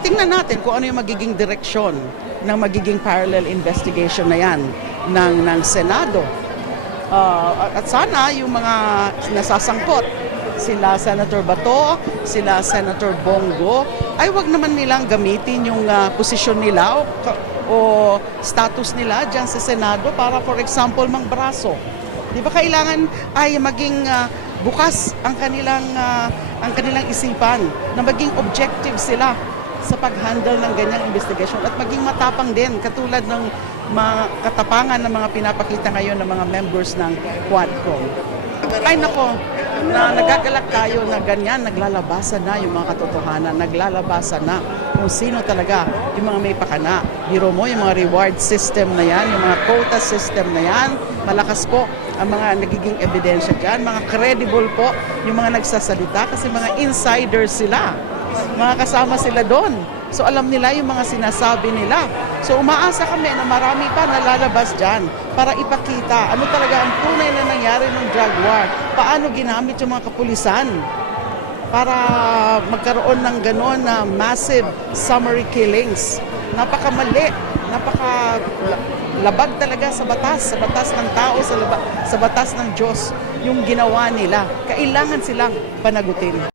tingnan natin kung ano yung magiging direksyon ng magiging parallel investigation na yan ng, ng Senado. Ah, at sana yung mga nasasangkot, sila Senator Bato, sila Senator Bongo, ay wag naman nilang gamitin yung ah, posisyon nila o, o status nila dyan sa Senado para for example mang braso. Di ba kailangan ay maging ah, bukas ang kanilang ah, ang kanilang isipan na maging objective sila sa pag-handle ng ganyang investigation at maging matapang din katulad ng mga katapangan ng mga pinapakita ngayon ng mga members ng Quadcom. Ay nako, na nagagalak tayo na ganyan, naglalabasan na yung mga katotohanan, naglalabasan na kung sino talaga yung mga may pakana. Biro mo yung mga reward system na yan, yung mga quota system na yan, malakas po ang mga nagiging ebidensya dyan, mga credible po yung mga nagsasalita kasi mga insiders sila mga kasama sila doon. So alam nila yung mga sinasabi nila. So umaasa kami na marami pa nalalabas dyan para ipakita ano talaga ang tunay na nangyari ng drug war. Paano ginamit yung mga kapulisan para magkaroon ng ganon na massive summary killings. Napakamali, napaka labag talaga sa batas, sa batas ng tao, sa, laba, sa batas ng Diyos yung ginawa nila. Kailangan silang panagutin.